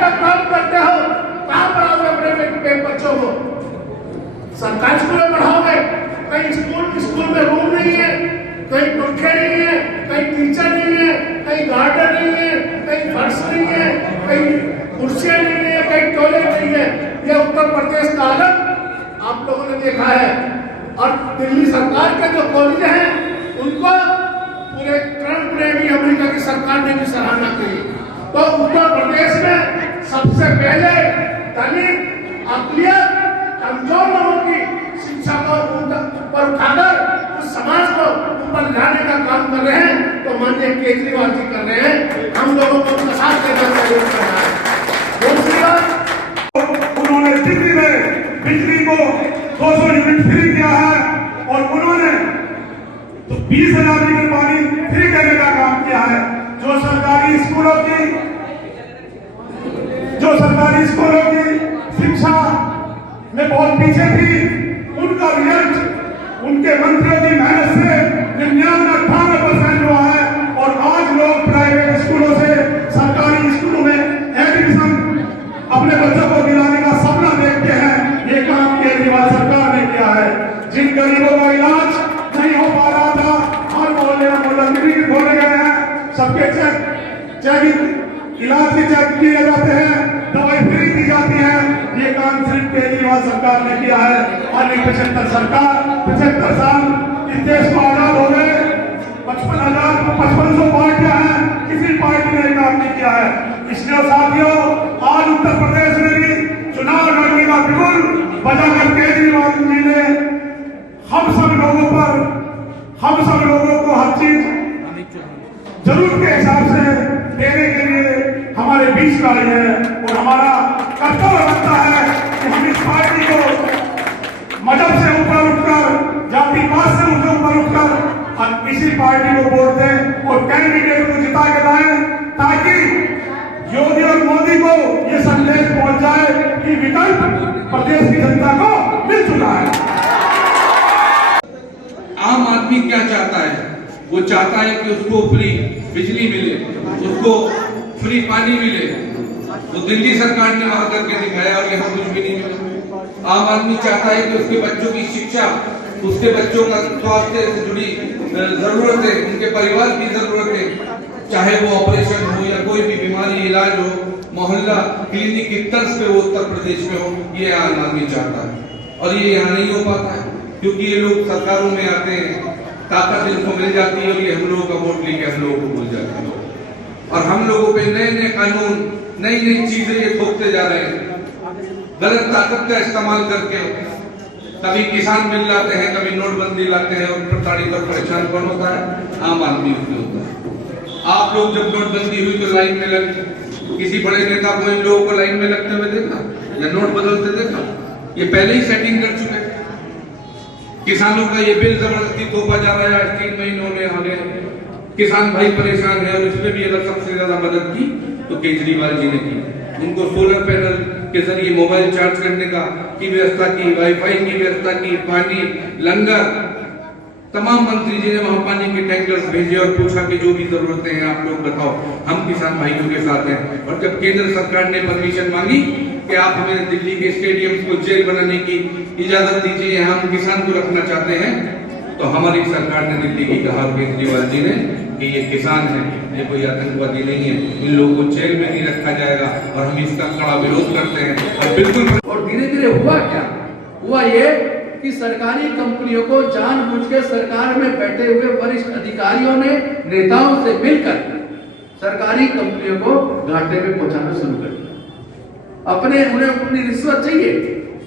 का काम करते हो, कहाँ पढ़ाओगे अपने बच्चों को? सरकारी स्कूल में पढ़ाओगे, कहीं स्कूल में रूम नहीं है, कहीं पंखे नहीं है, कहीं टीचर नहीं है, कहीं गार्डन नहीं है, कहीं फर्श नहीं है, कहीं कुर्सियां नहीं है, कहीं टॉयलेट नहीं है। ये उत्तर प्रदेश का हालत आप लोगों ने देखा है। और दिल्ली सरकार के जो कॉलेज हैं उनको पूरे ट्रम्प ने भी, अमेरिका की सरकार ने भी सराहना की। तो उत्तर प्रदेश में सबसे पहले दलित, अकलियत, कमजोर लोगों की शिक्षा को ऊपर उठाकर उस समाज को ऊपर लाने का काम कर रहे हैं। तो माननीय केजरीवाल जी कर रहे हैं, हम लोगों को उनका साथ देना चाहिए करना है। दूसरी बात, उन्होंने दिल्ली में बिजली को 200 यूनिट फ्री किया है और उन्होंने तो 20,000 लीटर पानी फ्री देने का काम किया है। जो सरकारी स्कूलों की शिक्षा में बहुत पीछे थी, उनका रिजल्ट उनके मंत्रियों की मेहनत से 99-98% हुआ है। और आज लोग प्राइवेट स्कूलों से सरकारी स्कूलों में एडमिशन अपने बच्चों को दिलाने का सपना देखते हैं। ये काम केजरीवाल सरकार ने किया है। जिन गरीबों का इलाज नहीं हो पा रहा था, हर मोहल्ले में मोहल्ला क्लिनिक खोले गए हैं, सबके इलाज के चेक किए जाते हैं, दवाई फ्री दी जाती है। ये काम सिर्फ केजरीवाल सरकार ने किया है। और 75 साल इस देश को आजाद हो गए, 5500 पार्टियां हैं, किसी पार्टी ने काम नहीं किया है। इसलिए साथियों, आज उत्तर प्रदेश में भी चुनाव लड़ने का बिगुल बजाकर केजरीवाल जी ने हम सब लोगों को हर चीज जरूरत के हिसाब से देने के लिए हमारे बीच खड़ी है। और हमारा कर्तव्य बनता है कि हम इस पार्टी को मजहब से ऊपर उठकर, जाति पात से ऊपर उठकर और इसी पार्टी को वोट दें और कैंडिडेट को जिता के लाएं, ताकि योगी और मोदी को ये संदेश पहुंच जाए कि विकल्प प्रदेश की जनता को मिल चुका है। आम आदमी क्या चाहता है? वो चाहता है कि उसको फ्री बिजली मिले, उसको फ्री पानी मिले। तो दिल्ली सरकार ने वहां करके दिखाया और यहाँ कुछ भी नहीं मिला। आम आदमी चाहता है कि उसके बच्चों की शिक्षा, उसके बच्चों का स्वास्थ्य से जुड़ी जरूरतें, उनके परिवार की जरूरतें, चाहे वो ऑपरेशन हो या कोई भी बीमारी इलाज हो, मोहल्ला क्लिनिक की तर्ज पे वो उत्तर प्रदेश में हो, ये आम आदमी चाहता है। और ये यहाँ नहीं हो पाता है क्योंकि ये लोग सरकारों में आते हैं, ताकत इनको मिल जाती है और ये हम लोगों का वोट लेके हम लोगों को भूल जाते हैं। और हम लोगों पे नए नए कानून, नई नई चीजें ये थोपते जा रहे हैं, गलत ताकत का इस्तेमाल करके। कभी किसान मिल लाते हैं, कभी नोटबंदी लाते हैं, और प्रताड़ित और परेशान कौन होता है? आम आदमी उसमें होता है। आप लोग जब नोटबंदी हुई तो लाइन में लगे, किसी बड़े नेता को इन लोगों को लाइन में लगते हुए देखा या नोट बदलते देखा? ये पहले ही सेटिंग कर चुके। किसानों का ये बिल जबरदस्ती थोपा जा रहा है, 3 महीनों में आ गए। किसान भाई परेशान है और इसमें भी अगर सबसे ज्यादा मदद की तो केजरीवाल जी ने की। उनको सोलर पैनल के जरिए मोबाइल चार्ज करने की व्यवस्था की, वाईफाई की व्यवस्था की, पानी, लंगर, तमाम मंत्री जी ने वहां पानी के टैंकर्स भेजे और पूछा कि जो भी जरूरतें हैं आप लोग बताओ, हम किसान भाइयों के साथ हैं। और जब केंद्र सरकार ने परमिशन मांगी कि आप हमें दिल्ली के स्टेडियम को जेल बनाने की इजाजत दीजिए, यहाँ हम किसान को रखना चाहते हैं, तो हमारी सरकार ने दिल्ली की कहा, केजरीवाल जी ने, कि ये किसान है, ये कोई आतंकवादी नहीं है, इन लोगों को जेल में नहीं रखा जाएगा और हम इसका कड़ा विरोध करते हैं। और बिल्कुल, और धीरे धीरे हुआ क्या हुआ, ये कि सरकारी कंपनियों को जानबूझ के सरकार में बैठे हुए वरिष्ठ अधिकारियों ने नेताओं से मिलकर सरकारी कंपनियों को घाटे में पहुंचाना शुरू कर दिया। उन्हें अपनी रिश्वत चाहिए,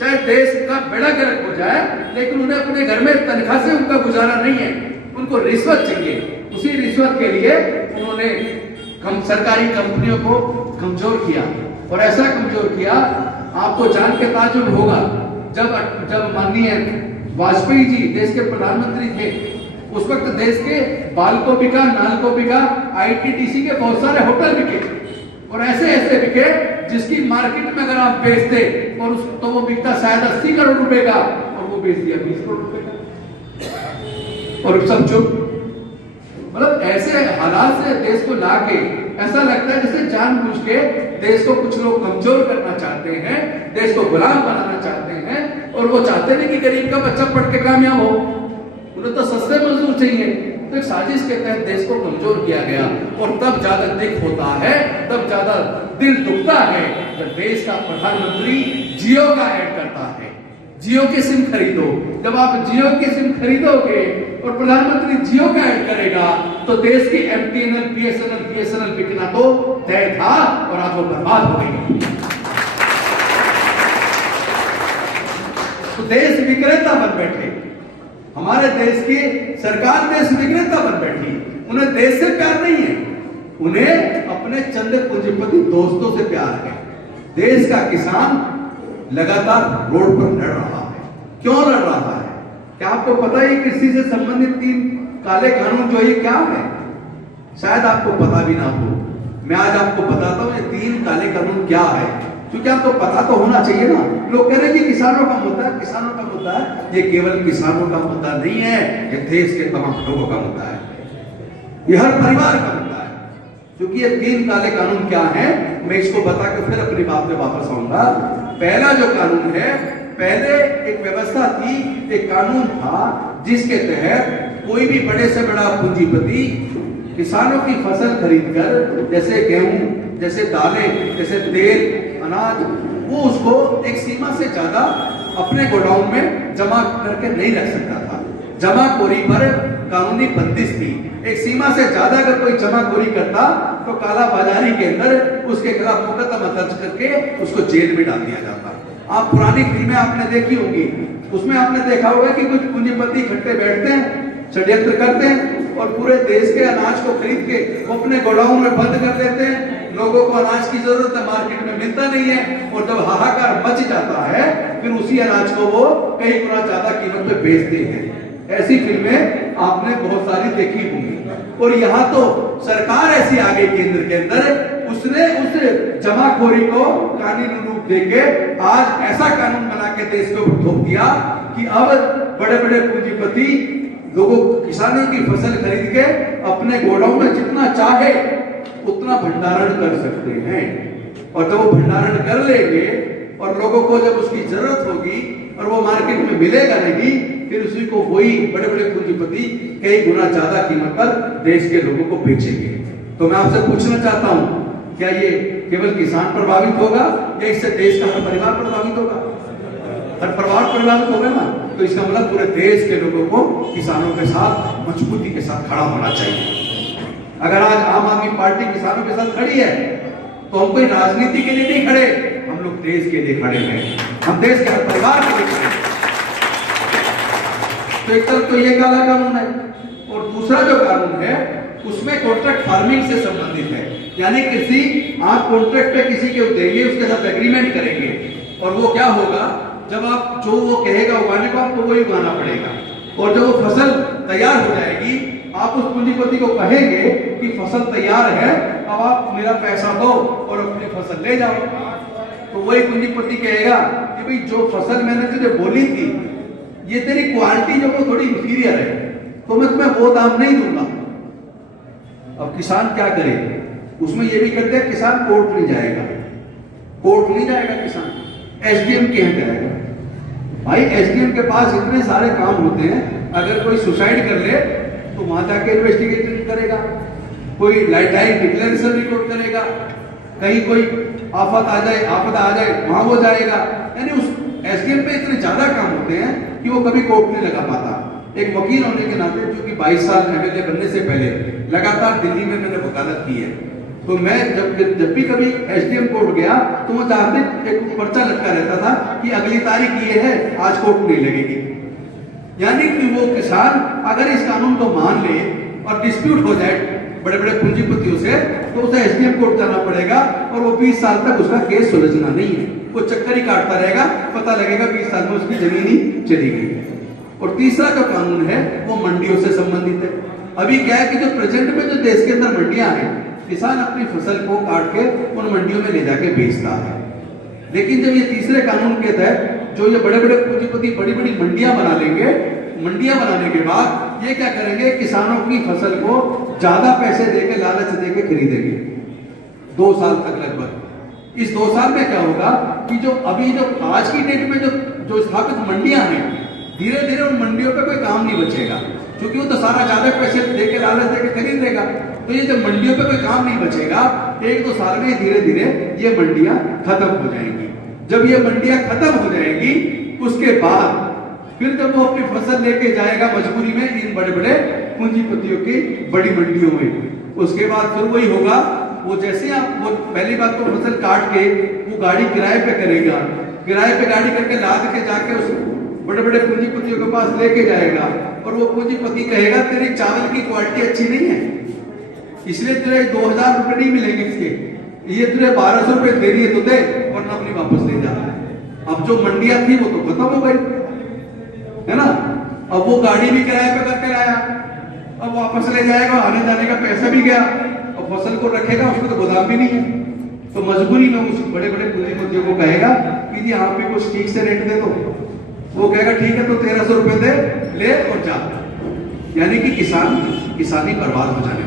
चाहे देश का बेड़ा गर्क हो जाए, लेकिन उन्हें अपने घर में तनख्वाह से उनका गुजारा नहीं है, उनको रिश्वत चाहिए। उसी रिश्वत के लिए उन्होंने सरकारी कंपनियों को कमजोर किया। और ऐसा कमजोर किया, आपको जान के ताज्जुब होगा, जब माननीय वाजपेयी जी देश के प्रधानमंत्री थे, उस वक्त देश के बाल को बिका, नाल को बिका, आईटीडीसी के बहुत सारे होटल बिके, और ऐसे बिके जिसकी मार्केट में अगर आप बेचते और तो वो बिकता शायद 80 करोड़ रुपए का, और वो बेच दिया 20 करोड़ रुपए का, और सब चुप। मतलब ऐसे हालात से देश को लाके ऐसा लगता है जैसे जानबूझ के देश को कुछ लोग कमजोर करना चाहते हैं, देश को गुलाम बनाना चाहते हैं, और वो चाहते नहीं कि गरीब का बच्चा पढ़ के कामयाब हो, उन्हें तो सस्ते मजदूर चाहिए। तो एक साजिश के तहत देश को कमजोर किया गया, और तब ज्यादा दुख होता है, तब ज्यादा दिल दुखता है जब देश का प्रधानमंत्री जियो का ऐड करता है। जियो की सिम खरीदो, जब आप जियो की सिम खरीदोगे और प्रधानमंत्री जियो का ऐड करेगा तो देश की एमटीएनएल, बीएसएनएल बिकना तो तय था, और आज वो बर्बाद हो गई। तो देश विक्रेता बन बैठे, हमारे देश की सरकार देश विक्रेता बन बैठी। उन्हें देश से प्यार नहीं है, उन्हें अपने चंद पूंजीपति दोस्तों से प्यार है। देश का किसान लगातार रोड पर लड़ रहा है। क्यों लड़ रहा है? क्या आपको पता है कृषि से संबंधित 3 काले कानून जो है क्या है? शायद आपको पता भी ना हो। मैं आज आपको बताता हूं ये 3 काले कानून क्या है, क्योंकि आपको पता तो होना चाहिए ना। लोग कह रहे हैं कि किसानों का मुद्दा है, किसानों का मुद्दा है। ये केवल किसानों का मुद्दा नहीं है, ये देश के तमाम लोगों का मुद्दा है, ये हर परिवार का मुद्दा है। क्योंकि ये 3 काले कानून क्या है, मैं इसको बता के फिर अपनी बात पे वापस आऊंगा। पहला जो कानून है, पहले एक व्यवस्था थी, एक कानून था जिसके तहत कोई भी बड़े से बड़ा पूंजीपति किसानों की फसल खरीदकर, जैसे गेहूं, जैसे दालें, जैसे तेल, अनाज, वो उसको एक सीमा से ज्यादा अपने गोडाउन में जमा करके नहीं रख सकता था। जमाखोरी पर कानूनी बंदिश थी। एक सीमा से ज्यादा अगर कोई जमाखोरी करता तो काला बाजारी के अंदर उसके खिलाफ मुकदमा दर्ज करके उसको जेल में डाल दिया जाता। आप पुरानी फिल्में आपने देखी होंगी, उसमें आपने देखा होगा कि कुछ पूंजीपति इकट्ठे बैठते हैं, षड्यंत्र करते हैं और पूरे देश के अनाज को खरीद के वो अपने गोडाउन में बंद कर देते हैं। लोगों को अनाज की जरूरत है, मार्केट में मिलता नहीं है, और जब हाहाकार मच जाता है फिर उसी अनाज को वो कई गुना ज्यादा कीमत पे बेचते हैं। ऐसी फिल्में आपने बहुत सारी देखी होंगी। और यहाँ तो सरकार ऐसी आ गई केंद्र के अंदर, उसने उस जमाखोरी को कानूनी रूप देके आज ऐसा कानून बना के देश को थोप दिया कि अब बड़े बड़े पूंजीपति लोगों किसानों की फसल खरीद के अपने गोडाउन में जितना चाहे उतना भंडारण कर सकते हैं। और जब वो भंडारण कर लेंगे और लोगों को जब उसकी जरूरत होगी और वो मार्केट में मिलेगा नहीं, फिर उसी को वही बड़े बड़े पूंजीपति कई गुना ज्यादा कीमत पर देश के लोगों को बेचेंगे। तो मैं आपसे पूछना चाहता हूं, क्या ये केवल किसान प्रभावित होगा या इससे देश का हर परिवार प्रभावित होगा? हर परिवार प्रभावित होगा ना, तो इसका मतलब पूरे देश के लोगों को किसानों के साथ मजबूती के साथ खड़ा होना चाहिए। अगर आज आम आदमी पार्टी किसानों के साथ खड़ी है तो हम कोई राजनीति के लिए नहीं खड़े, हम लोग देश के लिए खड़े हैं, हम देश के हर परिवार के लिए खड़े हैं। तो एक तरफ तो ये काला कानून है, और दूसरा जो कानून है उसमें कॉन्ट्रैक्ट फार्मिंग से संबंधित है। यानी किसी आप कॉन्ट्रैक्ट पे किसी के देंगे, उसके साथ एग्रीमेंट करेंगे, और वो क्या होगा, जब आप जो वो कहेगा उगाने को आपको वही उगाना पड़ेगा। और जब वो फसल तैयार हो जाएगी, आप उस पूंजीपति को कहेंगे कि फसल तैयार है, अब आप मेरा पैसा दो और अपनी फसल ले जाओ। तो वही पूंजीपति कहेगा कि भाई जो फसल मैंने तुझे बोली थी, ये तेरी क्वालिटी जो वो थोड़ी इंफीरियर है, तो मैं तुम्हें वो दाम नहीं दूंगा। अब किसान क्या करे? उसमें ये भी करते हैं, किसान कोर्ट नहीं जाएगा, कोर्ट नहीं जाएगा किसान, एसडीएम के यहाँ जाएगा। भाई एसडीएम के पास इतने सारे काम होते हैं, अगर कोई सुसाइड कर ले तो वहां जाके इन्वेस्टिगेशन करेगा, कोई लाइफ टाइम डिक्लेरेशन रिकॉर्ड करेगा, कहीं कोई आफत आ जाए, आपदा आ जाए, वहां वो जाएगा। यानी उस एसडीएम पे इतने ज्यादा काम होते हैं कि वो कभी कोर्ट नहीं लगा पाता। एक वकील होने के नाते, जो कि 22 साल एमएलए बनने से पहले लगातार दिल्ली में मैंने वकालत की है, तो मैं जब भी कभी एसडीएम कोर्ट गया तो वो जहां एक पर्चा लटका रहता था कि अगली तारीख ये है, आज कोर्ट नहीं लगेगी। यानी कि वो किसान अगर इस कानून को मान ले और डिस्प्यूट हो जाए बड़े बड़े पूंजीपतियों से, तो उसे एसडीएम कोर्ट जाना पड़ेगा, और वो 20 साल तक उसका केस सुलझना नहीं है, वो चक्कर ही काटता रहेगा, पता लगेगा 20 साल में उसकी जमीन ही चली गई। और तीसरा जो कानून है वो मंडियों से संबंधित है। अभी क्या है कि जो प्रेजेंट में जो देश के अंदर मंडियां हैं, किसान अपनी फसल को काट के उन मंडियों में ले जाके बेचता है। लेकिन जब ये तीसरे कानून के तहत जो ये बड़े बड़े पूंजीपति बड़ी बड़ी मंडियां बना लेंगे, मंडियां बनाने के बाद ये क्या करेंगे, किसानों की फसल को ज्यादा पैसे देके, लालच देके खरीदेंगे। 2 साल तक लगभग। इस 2 साल में क्या होगा कि जो अभी जो आज की डेट में जो स्थापित मंडियां हैं, धीरे धीरे उन मंडियों पे कोई काम नहीं बचेगा, क्योंकि वो तो सारा ज्यादा पैसे देके लालच देके खरीद लेगा। तो ये जब मंडियों पे कोई काम नहीं बचेगा, 1-2 साल में धीरे धीरे ये मंडियां खत्म हो जाएंगी। जब ये मंडियां खत्म हो जाएंगी, उसके बाद फिर जब वो अपनी फसल लेके जाएगा मजबूरी में इन बड़े बड़े पूंजीपतियों की बड़ी मंडियों में, उसके बाद फिर वही होगा, वो जैसे आप वो पहली बात तो फसल काट के वो गाड़ी किराए पे करेगा, किराए पे गाड़ी करके लाद के जाके उस बड़े बड़े पूंजीपतियों के पास लेके जाएगा, और वो पूंजीपति कहेगा तेरी चावल की क्वालिटी अच्छी नहीं है, इसलिए तुझे 2000 रुपए नहीं मिलेंगे इसके, ये तुझे 1200 रुपए दे रही है तो दे, वरना अपनी वापस ले जा। अब जो मंडियां थी वो तो खत्म हो गई, है ना। अब वो गाड़ी भी किराए पे करके लाया, अब वापस ले जाएगा, आने जाने का पैसा भी गया, और फसल को रखेगा, उसमें तो गोदाम भी नहीं है। तो मजबूरी में उस बड़े बड़े पूंजीपतियों को कहेगा कि जी आप भी कुछ ठीक से रेट दे दो। वो कहेगा ठीक है तो 1300 रुपए दे ले और जा, यानी कि किसानी बर्बाद हो जाने